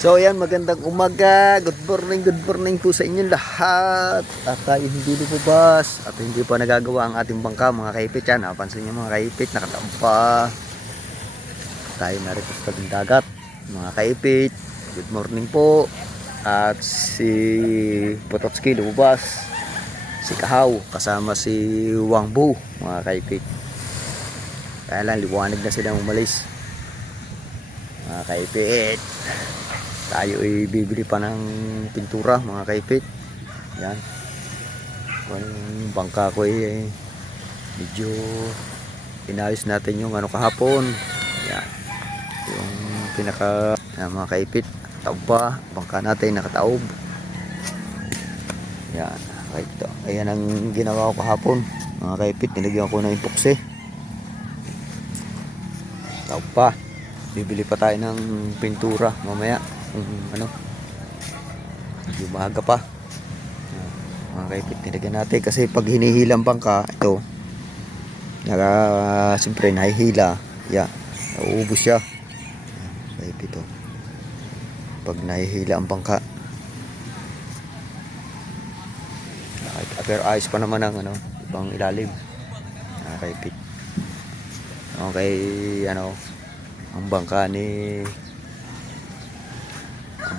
So ayan, magandang umaga, good morning po sa inyong lahat. At tayo hindi lumabas at hindi pa nagagawa ang ating bangka mga kaipit. Yan, napansin nyo mga kaipit, nakataon pa tayo narito sa tabing dagat mga kaipit. Good morning po. At si Pototski lumabas, si Kahaw kasama si Wangbu mga kaipit. Kaya lang liwanag na silang umalis mga kaipit. Tayo ay bibili pa ng pintura mga kaipit. Yan. Yung bangka ko ay medyo inayos natin yung ano kahapon. Yan. Yung pinaka mga kaipit, taob pa. Bangka natin nakataob. Yan. Right to. Ayan ang ginawa ko kahapon. Mga kaipit, nilagyan ko ng epoxy. Taob pa. Bibili pa tayo ng pintura mamaya. Ano, medyo maaga pa mga kaipit, nilagyan natin kasi pag hinihilang bangka ito siyempre nahihila, nauubos siya kaipit ito pag nahihila ang bangka. Pero ayos pa naman ang ano, ibang ilalim mga kaipit. Okay, ano, ang bangka ni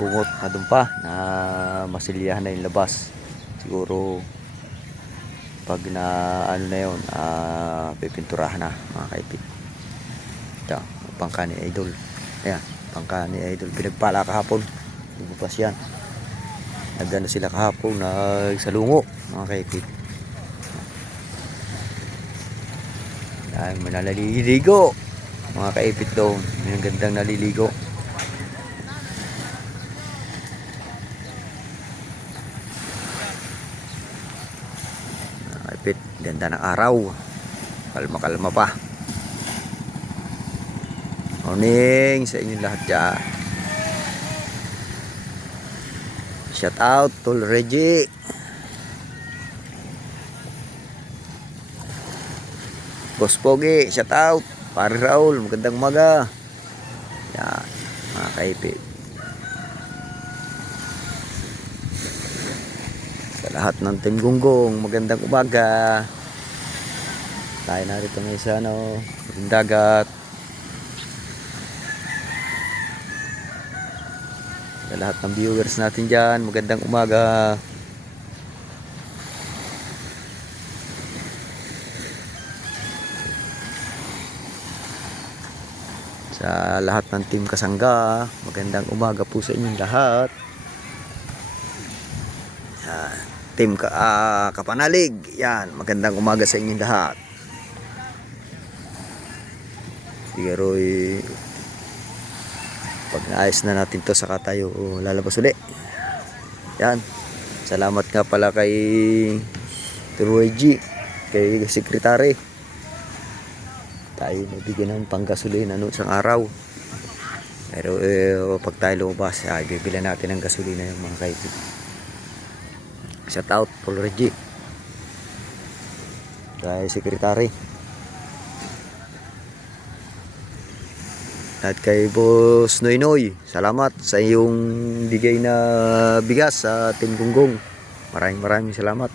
bungot na doon pa na masilyahan na yung labas. Siguro pag na ano na yun, pipinturahan na mga kaipit. Ito, pangka ni Idol. Ayan, pangka ni Idol, pinagpala kahapon, lumabas yan. Nagano sila kahapon, nagsalungo mga kaipit. Ayan, may naliligo mga kaipit doon, may gandang naliligo. Ganda ng araw, kalma pa. Morning sa inyong lahat dyan. Shout out Tol Reggie, Boss Pogi, shout out Pare Raul, magandang umaga. Yan mga kaipit, lahat ng Team Gunggong, magandang umaga. Tayo narito ngayon sa ano, dagat. Sa lahat ng viewers natin dyan, magandang umaga. Sa lahat ng Team Kasangga, magandang umaga po sa inyong lahat. Team Kapanalig, yan, magandang umaga sa inyong lahat. Siguro pag naayos na natin to saka tayo lalabas ulit. Yan, salamat nga pala kay Turueji, kay sekretary. Tayo nabigyan ng panggasolina noong isang araw. Pero pag tayo lumabas, bibilan natin ng gasolina yung mga kaipit. Shout out Paul Reggie kay sekretary at kay Boss Noynoy, salamat sa iyong bigay na bigas sa Team Gunggong. Maraming salamat.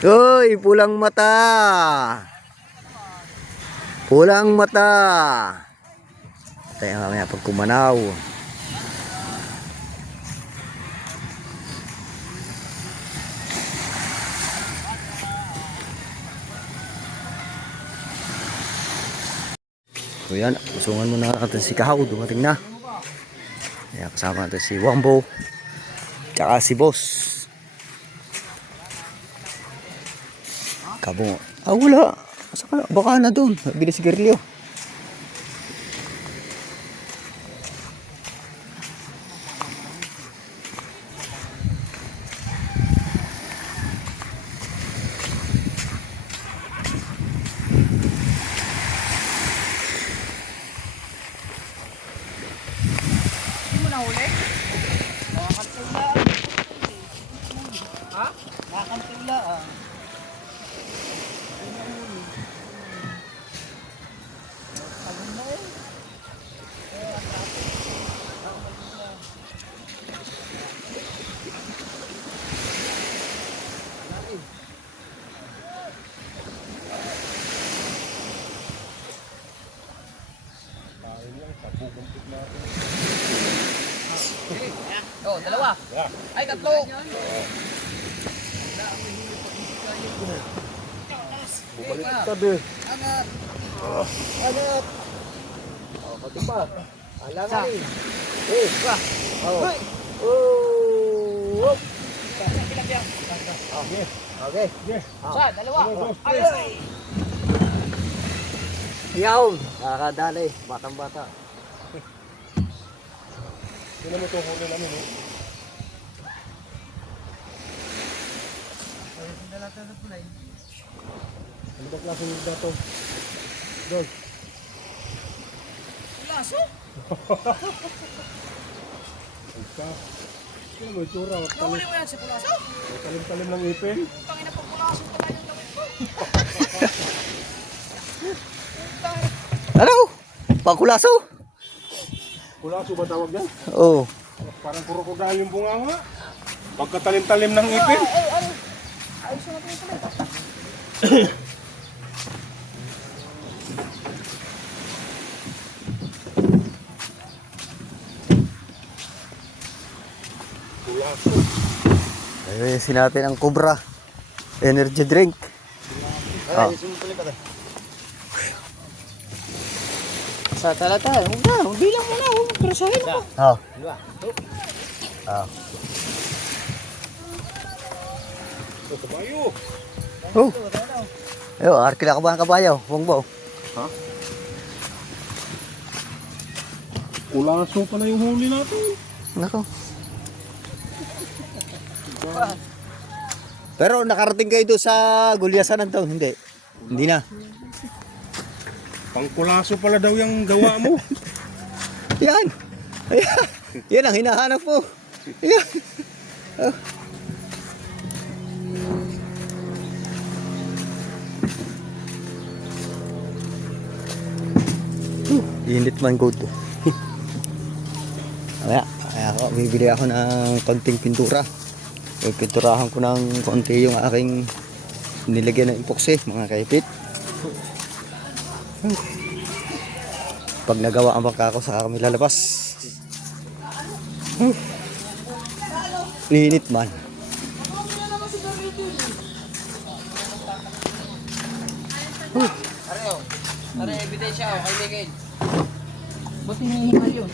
Hoy, pulang mata. Pulang mata. Tayo mamaya pag kumanaw. So yan, usungan muna natin si Kahaw, dumating na. Ayan, kasama natin si Wambo. Tsaka si Boss. Kabungo. Ah, wala. Saka, baka na doon. Bili si Gerlio. Oh, dalawa. Ay, tatlo. Bumaliktad eh. Angat. Angat. Oh, pati pa. Alangan eh. Oh. Oh. Okay. Okay. Sa, dalawa. Ay, ay. Yaw. Nakakadali. Batang bata. Sino mo itong huli namin eh? Ano ba klaseng isda to? Dog. Laso. Isa. Sino mo itsura? Nahuli mo yan si Pulaso. Talim-talim ng ipin. Pangina pag Pulaso pa tayo gawin ko. Ano? Pangkulaso? Kulaso ba tawag yan? Oo. Parang krokodil yung bunganga. Pagkatalim-talim ng ipin. Ayos na natin ito. Kulaso. Ayusin natin ang Cobra energy drink. Ay, sumupali ka tayo. Sa talata, huwag na, hindi lang muna, huwag perasahin mo. Oh. Oh. Ito, kabayo. Oh. Ayo, arkila ka ba ng kabayo? Wongbo. Ha? Kulaso pala yung huli natin. Nako. Pero nakarating kayo doon sa Gulyasan ng taon, hindi? Hindi na. Pangkulaso pala daw yung gawa mo. Yan. Ayan. Yan ang hinahanap mo. Yan. Oh. Init man go to. Bibili ako ng konting pintura. Pinturahan ko ng konti yung aking nilagyan ng epoxy, mga kaipit. Pag nagawa ang bangka ko, saka kami lalabas. Linit man. Areo, are ebidensya o kay Miguel. Buti hinihingal yun.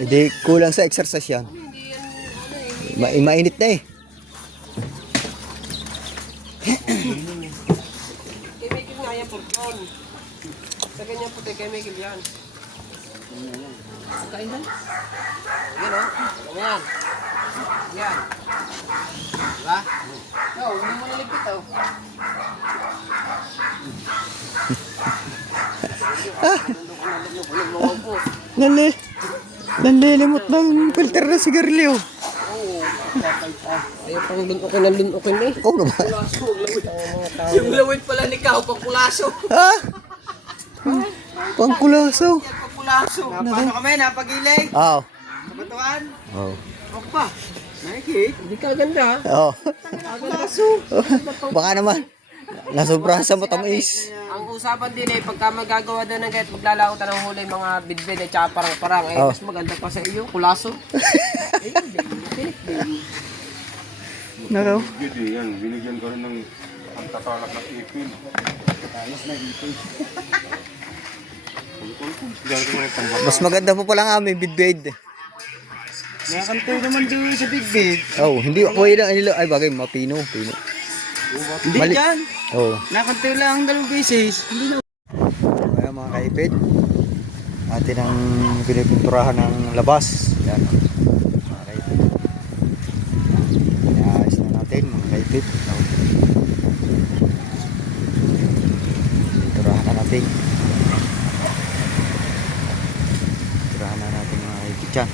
Hindi kulang sa exercise yan. Mainit na eh. Kay Miguel nga yan, Porton. Sa ganyan puti, kay Miguel yan. Kain na? Yan o. Yan. Yan. Diba? No, hindi mo nalipit o. Nanlilimot ng filter na sigarilyo. Ayaw pang lunukin ng lunukin eh. Oo naman. Yung lawit pala ni Kao, pagkulaso. Ha? Pangkulaso. Pagkulaso. Paano kami, napagiling? Oo. Nabatuan? Oo. Opa. Nike? Hindi ka ganda. Oo. Pagkulaso. Baka naman. Nasobrahan sa matamis. Ang usapan din eh, pagka magagawa doon ng kahit maglalako ka ng huli, mga bidbid at saka parang-parang, eh, mas maganda pa sa iyo, kulaso. Eh, hindi. Nakaw. Hindi yan, binigyan ko rin ng ang tatalak ng ipin. Ayos na ipin. Mas maganda po pala ang aming bidbid. Nakakantay naman doon sa Big Big. Oh, hindi ako ilang ay bagay mapino, pino. Hindi Mali- dyan. Oh. Nakakantay lang ang 2 beses. Hindi na. Kaya mga kaipid, atin ang pinipinturahan ng labas. Yan. Mga kaipid. Ayos na natin mga kaipid. Oh. Pinturahan na natin. Pinturahan na natin mga kaipid dyan.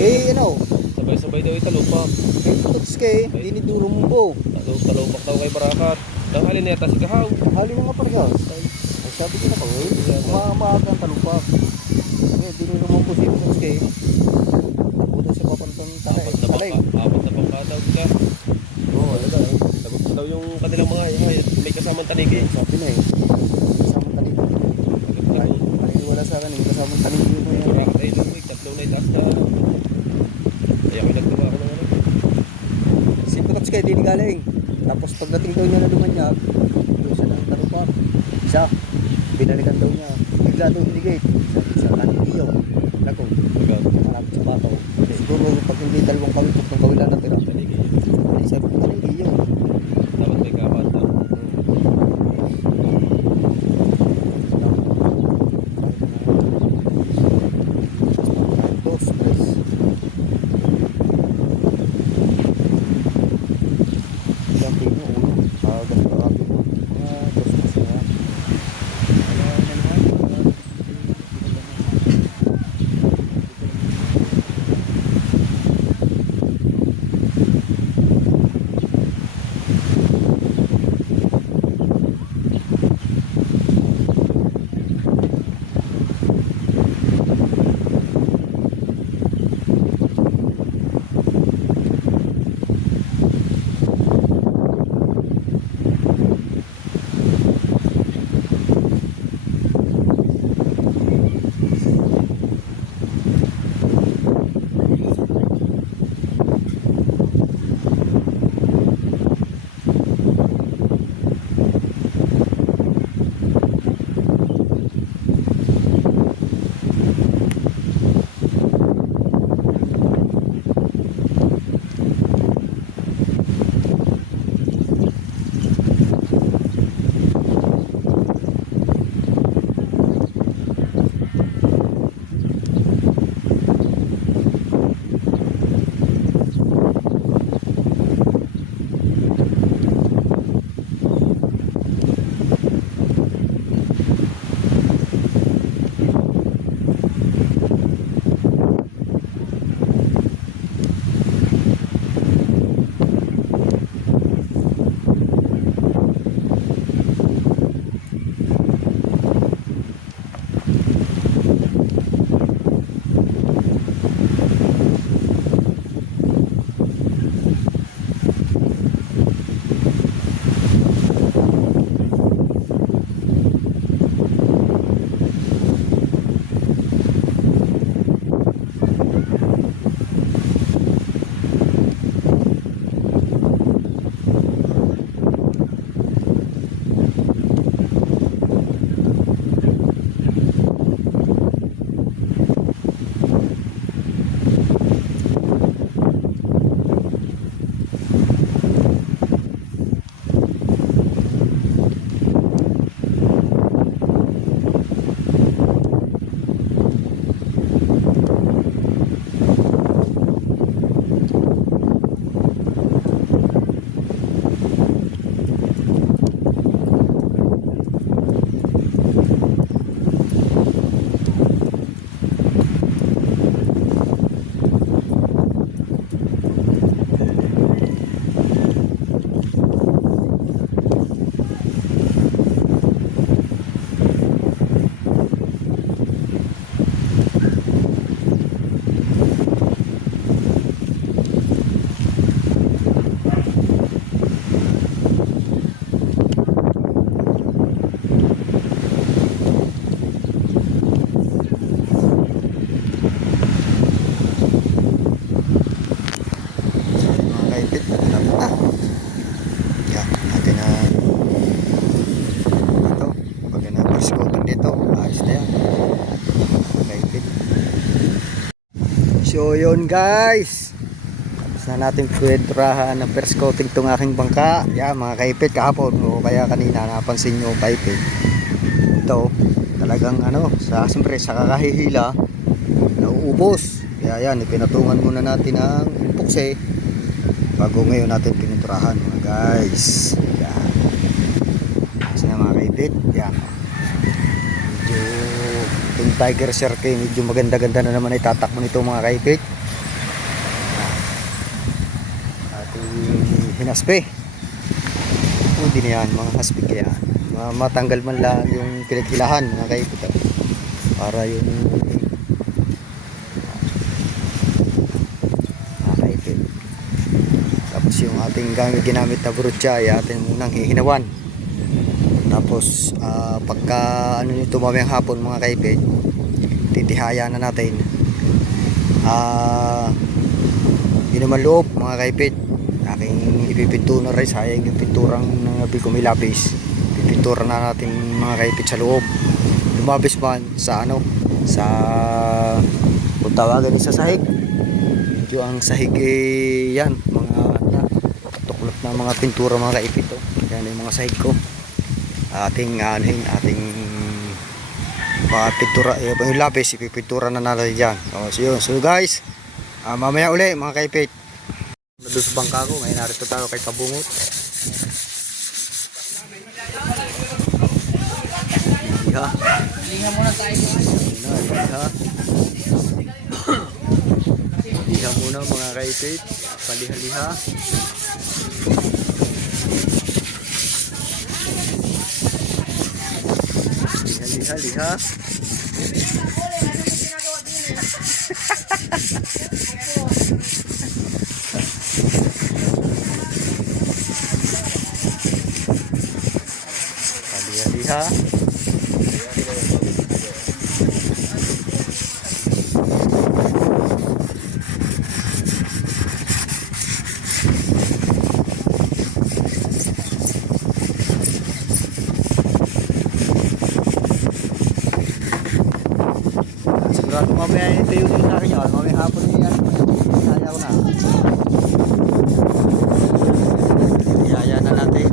Eh, ano? Sabay-sabay daw italupak. Eh, tuts kay, diniduro mo po. Talupak daw kay Barakat. Tanghali na yata si Kahaw. Hali na nga parehas. Ay, sabi ko na pa, maaga ang talupak. Eh, diniduro mo po si tuts kay. Buto siya papantong talay. Apat na pangkataw ka. Oo, ano daw. Sagot ko daw yung kanilang mga hayat. May kasamang tanigi. Sabi na eh. Kasamang tanig. Ay, wala sa akin eh. Kasamang tanig yun mo yan. Barakat ay lumig. Tatlo na itaas na. Kaya ko nagtuwa ako ng ano. Si tuts kay, di galing. Tapos pagdating daw niya na lumanyag, doon siya ng talupak. Isa, binalikan daw niya. Bigla daw hinigate. Sa tanig iyo. Nako, malapit sa bato. Siguro pag hindi dalawang kawil, tatlong kawil lang natira. Tanigi. Ay, sabi ko tanig iyo. Dapat may kapat. Dos, tres. Ilang pino, ulo. Ganito ang aking dos, tres na yan. So yun guys, tapos na natin pwederahan ng first coating tong aking bangka. Yan mga kaipit, kahapon o kaya kanina napansin nyo kaipit, ito talagang sa siyempre sa kakahihila nauubos. Kaya yan, ipinatungan muna natin ang epoxy bago ngayon natin pininturahan mga guys. Yan, kasi na mga kaipit, yan yung Tiger Circle medyo maganda-ganda na naman itatakbo nito mga kaipit. Ating hinaspe, hindi na yan mga haspe, kaya matanggal man lang yung pinaghilahan mga kaipit para yung mga kaipit. Tapos yung ating ginamit na brutya ay atin munang hihinawan. Tapos pagka nito mamayang hapon mga kaipit, titihaya na natin yun naman loob mga kaipit, aking ipipinto na rin, sayang yung pinturang ng kumilapis, pipintura na natin mga kaipit sa loob. Lumabis man sa sa kung tawagan sa sahig, medyo ang sahig yan mga tuklap na mga pintura mga kaipit yan yung mga sahig ko. Ating pintura, yung lapis ipipintura na natin dyan. So guys, mamaya uli mga kaipit, doon sa bangka ko ngayon, narito tayo kay Kabungot. Liha muna tayo. Liha muna mga kaipit, paliha-liha. Liha. Liha. Sigurado mamaya ito yung sa akin yun. Mamaya hapon niya. Kaya ko na. Kaya na natin.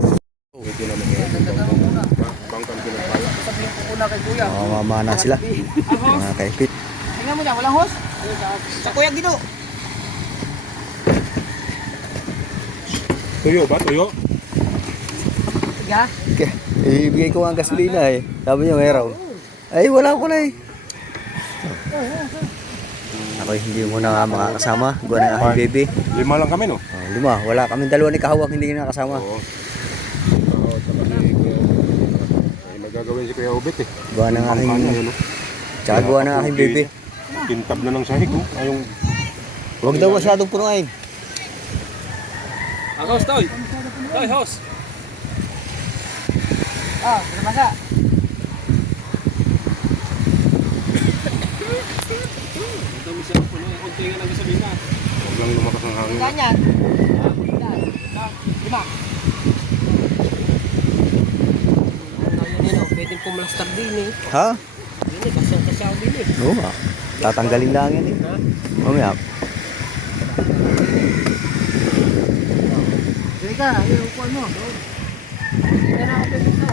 Bangkang pinagpala. Sabihin ko una kay kuya. Mamana sila. Mga kaipit. Tingnan mo dyan, walang hose? Sa kuya Gido. Tuyo ba? Tuyo? Tiga? Okay. Ibigay ko ang gasolina eh. Sabi niya mayroon. Ay wala ko na eh. Ako hindi mo na makakasama. Gawa ng aking baby. 5 lang kami no? 5. Wala kaming dalawa ni Kahawak hindi nakasama. Oo. Ay magagawin si Kuya Ubit eh. Gawa ng aking tsaka gawa ng aking baby. Tintab na ng sahig oh. Ayong Huwag daw masyadong punuin. Hos, Toy! Toy, hos! Masa? Ito mo siya puno. Kunti nga lang sabihin na. huwag lang lumakas ng hangin. Ganyan. 5. Pwedeng pumalastar din eh. Ha? Yun eh, kasyaw din eh. Oo ah. Tatanggalin lang yan eh. Mamaya. Teka, yung upuan mo. Hindi na ako dito.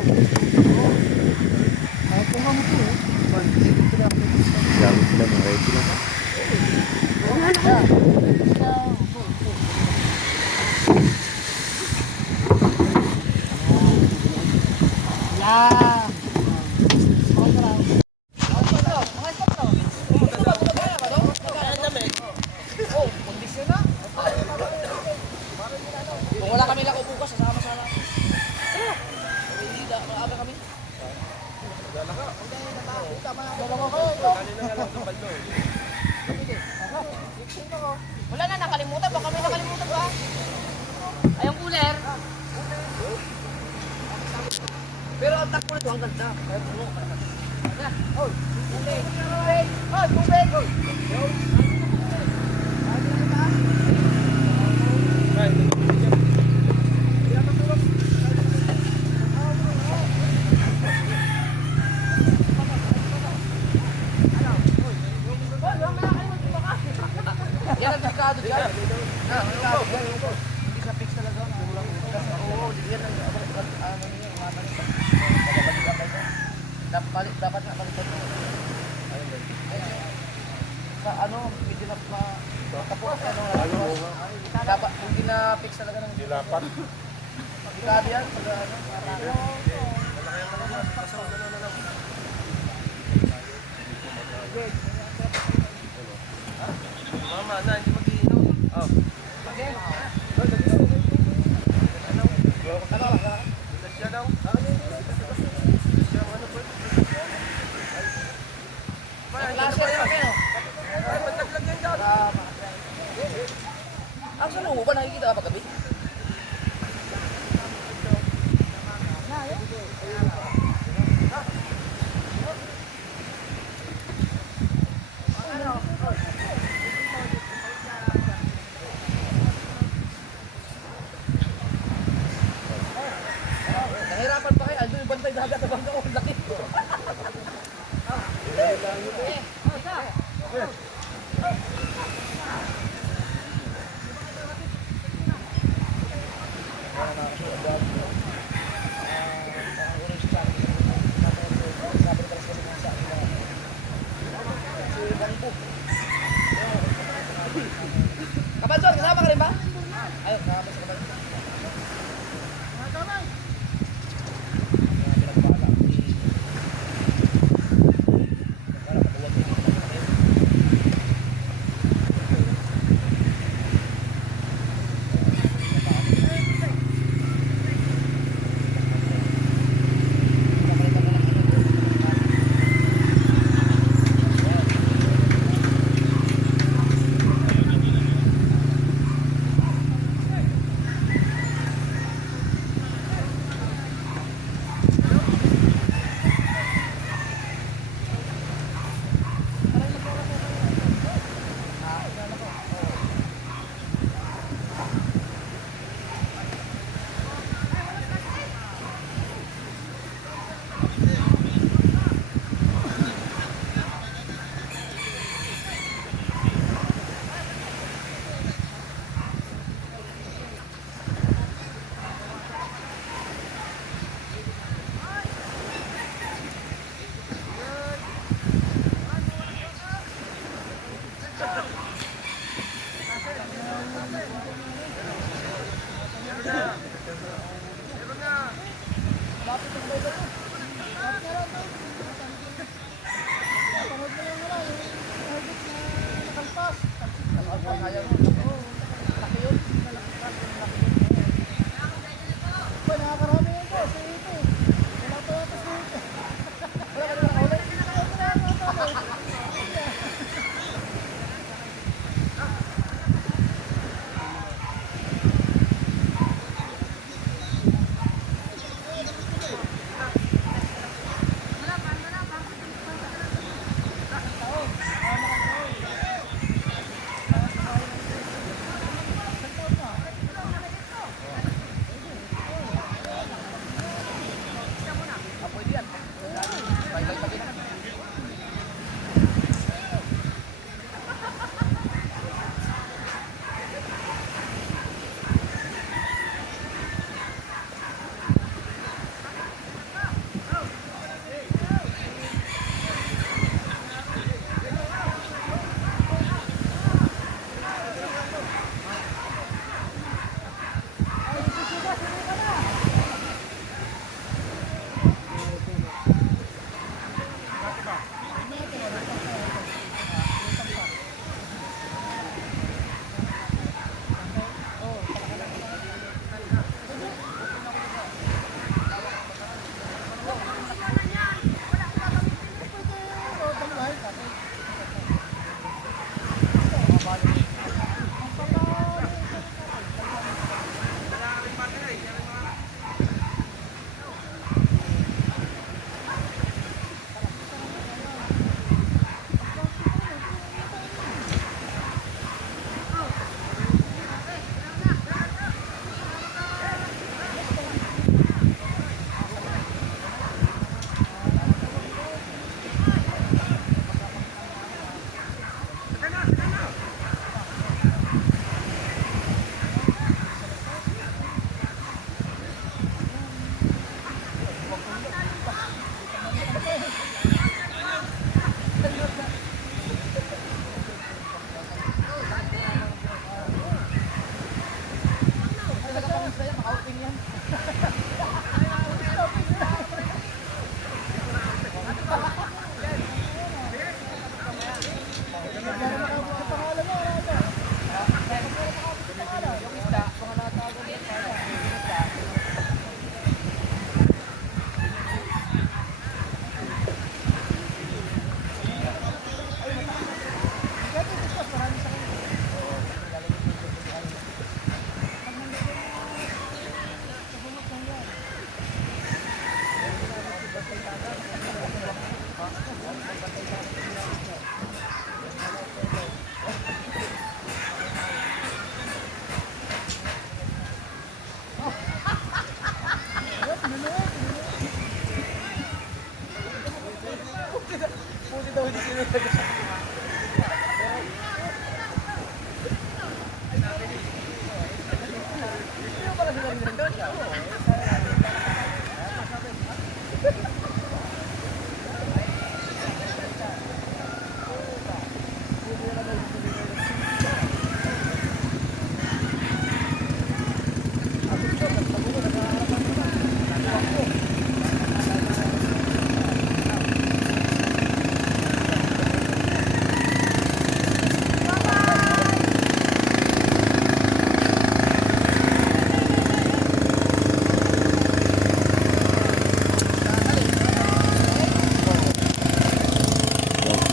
Kahit kung mo ito eh. Gamit sila mga ready lang. Yeah. Kung wala kami lang bukas, sasama sana. Hindi da, maaga kami. Wala na, nakalimutan. Baka may nakalimutan ba? Ay, yung cooler. Pero ang takbo nito, ang ganda. Kahit ano, oh, tubig. Oh, tubig. Dapat hindi na fix talaga ng Dilapat. grabe yan. Mama na, hindi mag-iinom. Oh. Siya daw. Klase yan kayo. Ay, mataglag yan daw. Ang sa loob ba nakikita ka paggabi? Nahirapan pa kayo, andun yung bantay dagat sa bangka. Oh, laki. Kapanson, kasama ka rin ba? Ayun, kasama sa kapanson.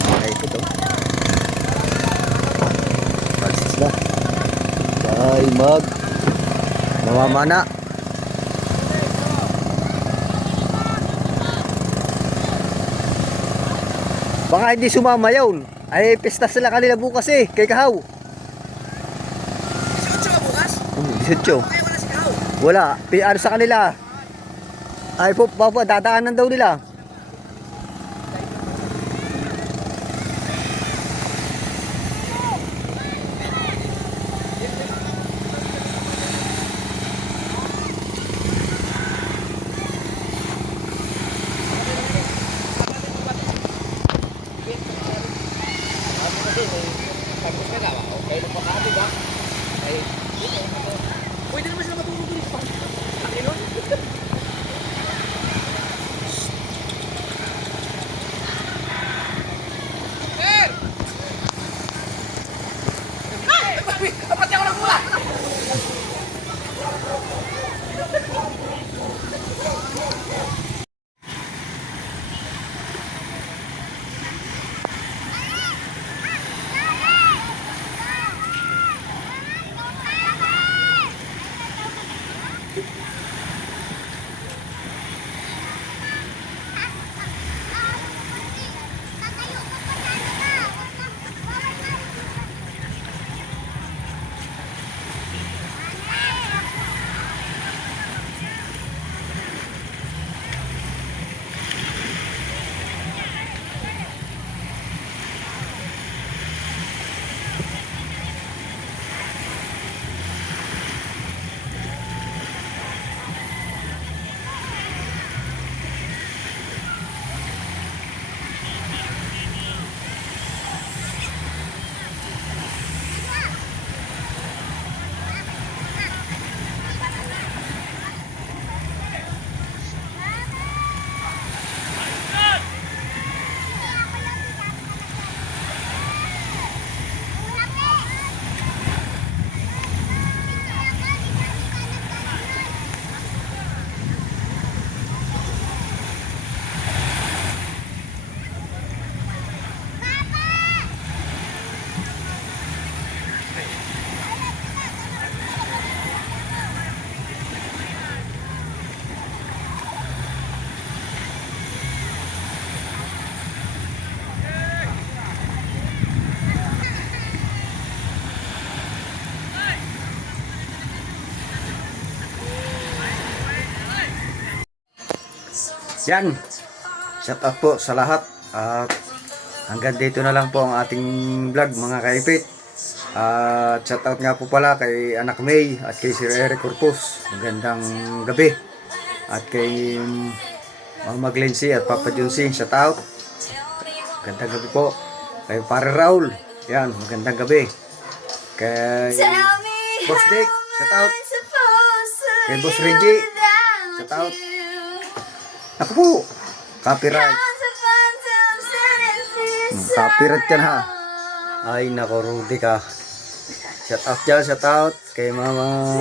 Mga kaipit, oh. Pagsis na. Ay, namamana. Baka hindi sumama yun. Ay, pesta sila kanila bukas eh, kay Kahaw. 18 bukas? 18. Wala, PR sa kanila. Ay po, papa, dadaanan daw nila. Pwede naman sila matulog dito. Pati ako nagmula! Yan. Shout out po sa lahat. At hanggang dito na lang po ang ating vlog, mga kaipit. At shout out nga po pala kay Anak May at kay Sir Eric Corpus. Magandang gabi. At kay Mama Glency at Papa Junsi, shout out. Magandang gabi po. Kay Pare Raul. Yan, magandang gabi. Kay Boss Dick, shout out. Kay Boss Reggie, shout out. Ako po, copyright. Copyright yan ha. Ay nako, Rudy ka. Shout out dyan, shout out. Kay Mama,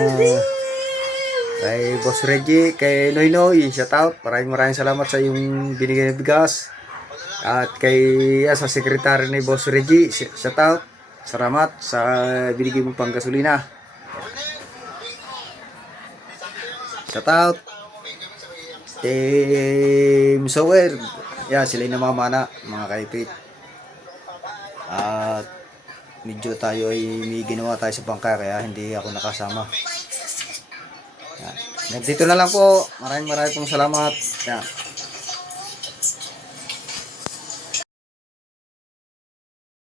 kay Boss Reggie, kay Noy Noy, shout out. Maraming salamat sa yung binigay na bigas. At kay sa sekretary ni Boss Reggie, shout out. Salamat sa binigay mo pang gasolina. Shout out. Team Sower. Yan, sila yung namamana, mga kaipit. At medyo tayo ay may ginawa tayo sa bangka, kaya hindi ako nakasama. Yan. Dito na lang po. Maraming pong salamat. Yan.